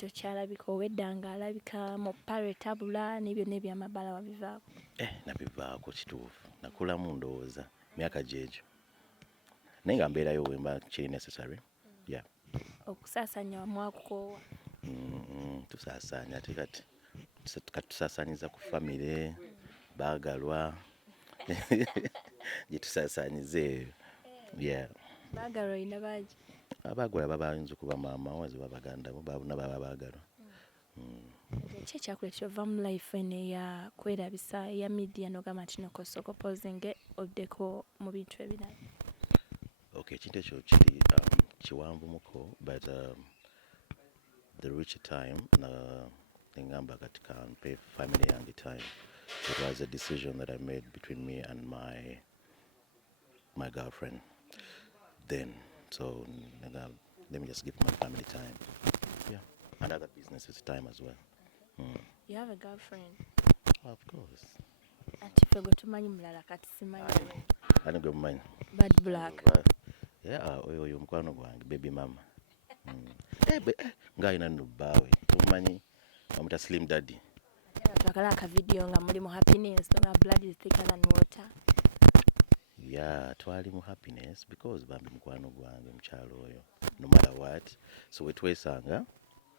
tokyalabika owedda nga alabika mu pale tabula n'ebyo n'ebyamabala wabivaako? Nabivaako kituufu. Nakulamu ndowooza myaka gyegyo. Naye nga mbeerayo wemba kiri necessary. Yeah. Okusaasanya mwakukoowa? Tusaasaanya ate kati tusaasaanyiza ku famire baagalwa gye tusaasaanyiza eyo. Yeah. Baagalwa olina baagi? Abaagalwa babayinza okuba maama waze babaganda bo bonna baba baagalwa. Ki ekyakuleetera ova mu life eno eya kwerabisa eya media n'ogamba nti nokosoko pozinge oddeko mu bintu ebirala? Okay, ekintu ekyo kiri kiwanvumuko, but the rich time nengamba kati kanpe family yange time. It was a decision that I made between me and my girlfriend then. So let me just give my family time. Yeah. And other businesses time as well. You have a girlfriend? Of course. Ati ffe gwe tumanyi mulala kati simanyi. Ani gwe mumanyi? Bad Black. Yeah, oyo mukwano gwange baby mama. Ng'alina nno bbaawe tomumanyi bamuta Slim Daddy. Twagala akavidiyo nga muli mu happiness nga blood is thicker than water. Yeah, twali mu happiness because bambi mukwano gwange mukyalo oyo no matter what. So we twesanga,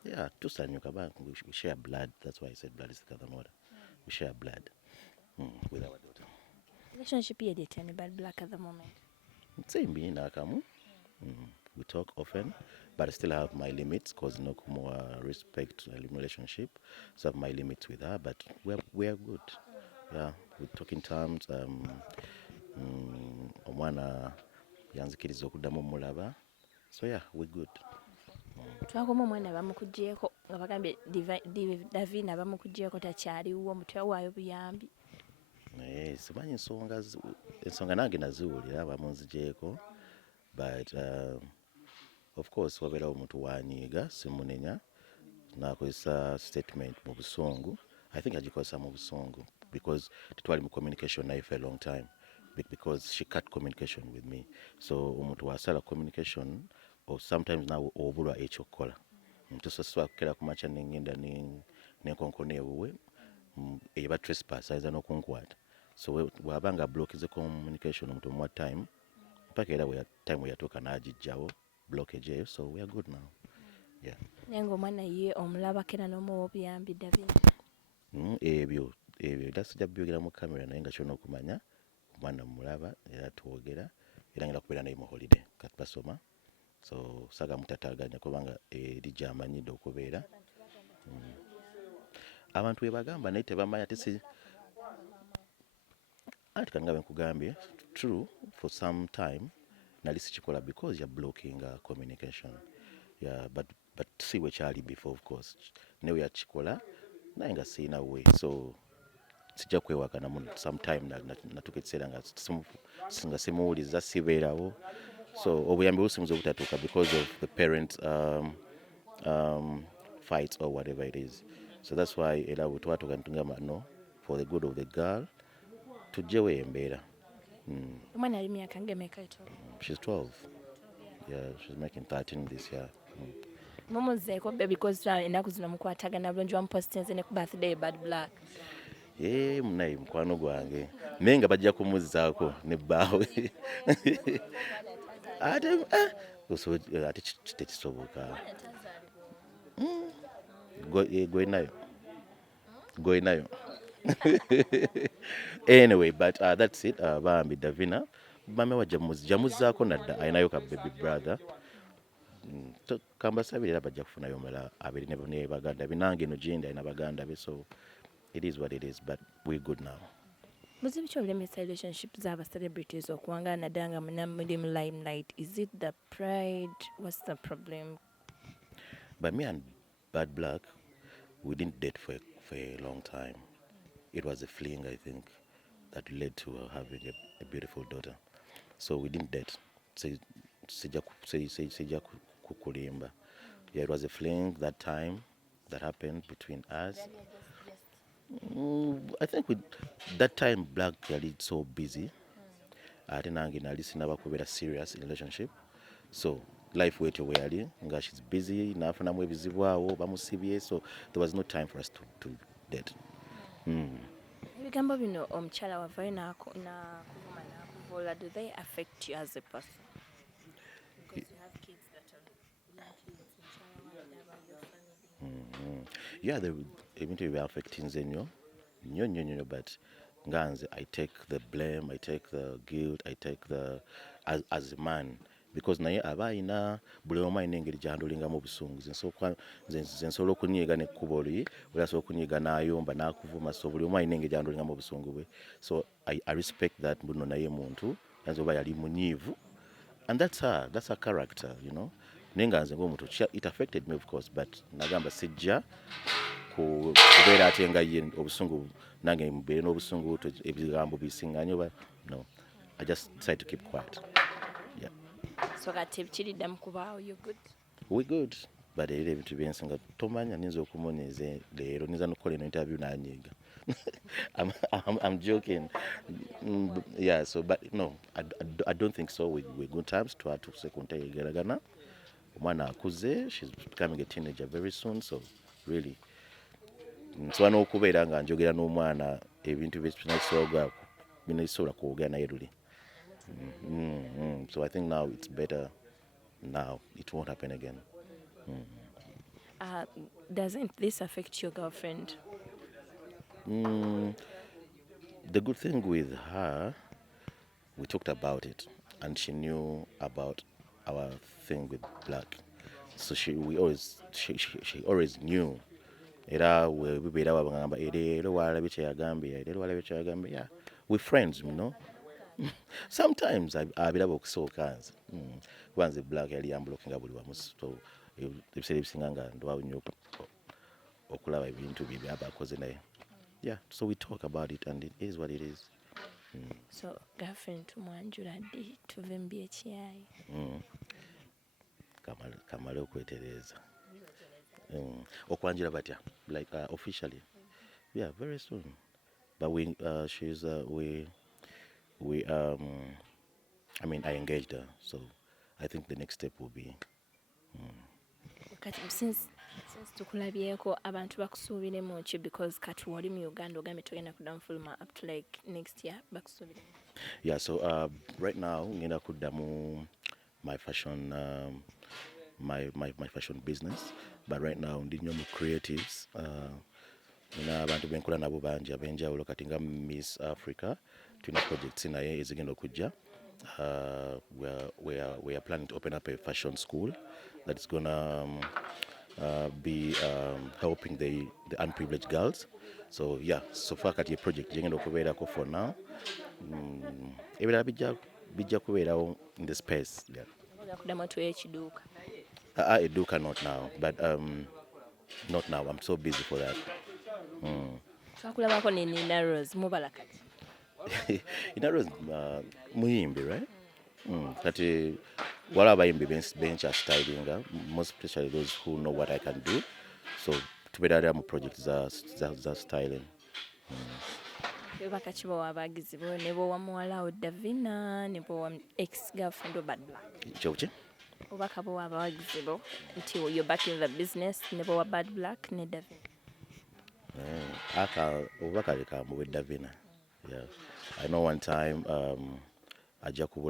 yeah, tusanyuka we share blood. That's why I said blood is thicker than water. We share blood with our daughter. Relationship ye date and Bad Black at the moment? Same being Nakamu. We talk often, but I still have my limits because no more respect relationship. So I have my limits with her, but we're good. Yeah, we talk in terms. Omwana yanzikiriza okuddamu mulaba. So yeah, we're good. Twagoma omwana bamukugyeko nga bagambye Davina bamukugyeko takyaliwo mutwe waayo buyambi. Simanyi ensonga nange naziwulira bamunzigyeko, but of course wabeerawo omuntu wanyiiga simunenya nakozesa statement mu busungu. I think agikozesa mu busungu because tetwali mu communication naye for a long time because she cut communication with me. So omuntu wasala communication or sometimes now obulwa ekyokukola tusosola kukera kumacha nengenda nenkonkona ewuwe eba trespass ayinza n'okunkwata. So wabanga block is a communication omuntu omuwa time mpaka era time yatuuka n'agijjawo blockage eyo. So we are good now. Yeah. Nengo omwana ye omulabako era n'omuwa obuyambi Davina? Ebyo dasijja byogera mu kamera naye nga kyona okumanya omwana mulaba era twogera era ngenda kubeera naye mu holiday kati basoma. So saga mutataganya kubanga elijja amanyidde okubeera. Abantu webagamba naye tebamanya tesi ati kangabe nkugambye true for some time nali sikikola because you're blocking communication. Yeah, but see wekyali before of course newe yakikola naye nga siina we. So sijja kwewakana mu sometime natuka ekiseera nga simuwuliza sibeerawo. So obuyambi busimuze obutatuuka because of the parent fights or whatever it is. So that's why era bwetwatuuka ntugamba no for the good of the girl tujjewo embeera. Omwana ali myaka ngemeka ito? She's 12. Yeah, she's making 13 this year. Mumuzeeko because ennaku zino mukwatagana bulungi wamupositinze ne ku birthday Bad Black. Munaye mukwano gwange naye nga bajja kumuzzaako ne bbaawe ate tekisoboka. Goinayo. Anyway, but that's it. Bambi Davina mame wa jamuzzaako nadda ayinayo ka baby brother. Kambasabira era bajja kufunayo omulala abiri ne baganda binange eno gyendi ayina baganda be. So it is what it is, but we're good now. Muzibu ki obulemesa relationship z'aba celebrities okuwangala naddala nga muli mu limelight? Is it the pride? What's the problem? But me and Bad Black, we didn't date for a long time. It was a fling, I think, that led to having a beautiful daughter. So we didn't date. Sija kukulimba. Yeah, it was a fling that time that happened between us. I think with that time Black yali so busy. Ate nange nali sinaba kubeera serious relationship. So life wetyo we yali nga she's busy n'afunamu ebizibu awo bamusibye, so there was no time for us to date. Ebigambo bino omukyala wavayo nakuvuma nakuvoola, do they affect you as a person? Because you have kids that are young kids, mukyala wange about your family. Yeah, ebintu ebyo affectinze nnyo, but nganze I take the blame, I take the guilt, I take the as a man, because naye aba ayina buli omu ayina engeri gy'andolingamu obusungu. Nze nsobola okunyiiga n'ekkubo lye, oli asobola okunyiiga n'ayomba n'akuvuma, so buli omu ayina engeri gy'andolingamu obusungu bwe, so I respect that. Buno naye muntu yanze oba yali munyiivu, and that's her character, you know. Naye nga nze ng'omuntu it affected me of course, but nagamba sijja kubeera ate nga ye obusungu nange mbeere n'obusungu ebigambo bisiŋŋanye oba no. I just decided to keep quiet. Yeah. So kati ebikiriddamu kubaawo, you're good? We good. But era ebintu byensinga tomanya niyinza okumunyiiza leero niyinza n'okukola eno interview n'anyiiga. I'm joking. Yeah, so but no, I don't think so. We're good times. Twatuse ku ntegeeragana. Omwana akuze, she's becoming a teenager very soon, so really nsobola n'okubeera nga njogera n'omwana ebintu binasobola kwogera naye luli. So I think now it's better. Now it won't happen again. Doesn't this affect your girlfriend? The good thing with her, we talked about it, and she knew about our thing with Black. So she always knew. Era webibeera wabagamba leero walabye kyeyagambye, yeah, we're friends, you know. Sometimes abiraba okusooka nze kuba nze Black yali yambulookinga buli wamu, so ebiseera ebisinga nga ndwawo nnyo okulaba ebintu bye byaba akoze naye. Yeah, so we talk about it and it is what it is. So girlfriend tumwanjula ddi tuve mu byekyayi? Kamale okwetereeza. Okwanjula batya, like officially? Yeah, very soon. But I mean, I engaged her, so I think the next step will be. Since tukulabyeko abantu bakusuubiremu ki, because kati wali mu Uganda ogambe togenda kuddamu fuluma up to like next year, bakusuubiremu? Yeah, so right now ngenda kuddamu my fashion my fashion business, but right now ndi nnyo mu creatives. Nina abantu benkola nabo bangi abenjawulo, kati nga Miss Africa tulina projects naye ezigenda okujja. We are planning to open up a fashion school that's gonna be helping the unprivileged girls. So yeah, so far kati project jengenda okubeerako for now. Ebirala bijja kubeerawo in the space. Yeah. Kuddamu tuwe ekiduuka? Eduka not now, but not now. I'm so busy for that. Twakulabako ne Nina Rose mubala kati. Nina Rose muyimbi, right? Kati wala abayimbi bencha stylinga, most especially those who know what I can do. So tubeera mu projects za styling. Bebaka kibawa abagizi bo ne bo wa muwala o Davina ne bo wa ex girlfriend o Bad Black. Choche? Obaka bo abagizi bo until you're back in the business ne bo wa Bad Black ne Davina. Obaka leka mu Davina. Yeah. I know one time ajja kubula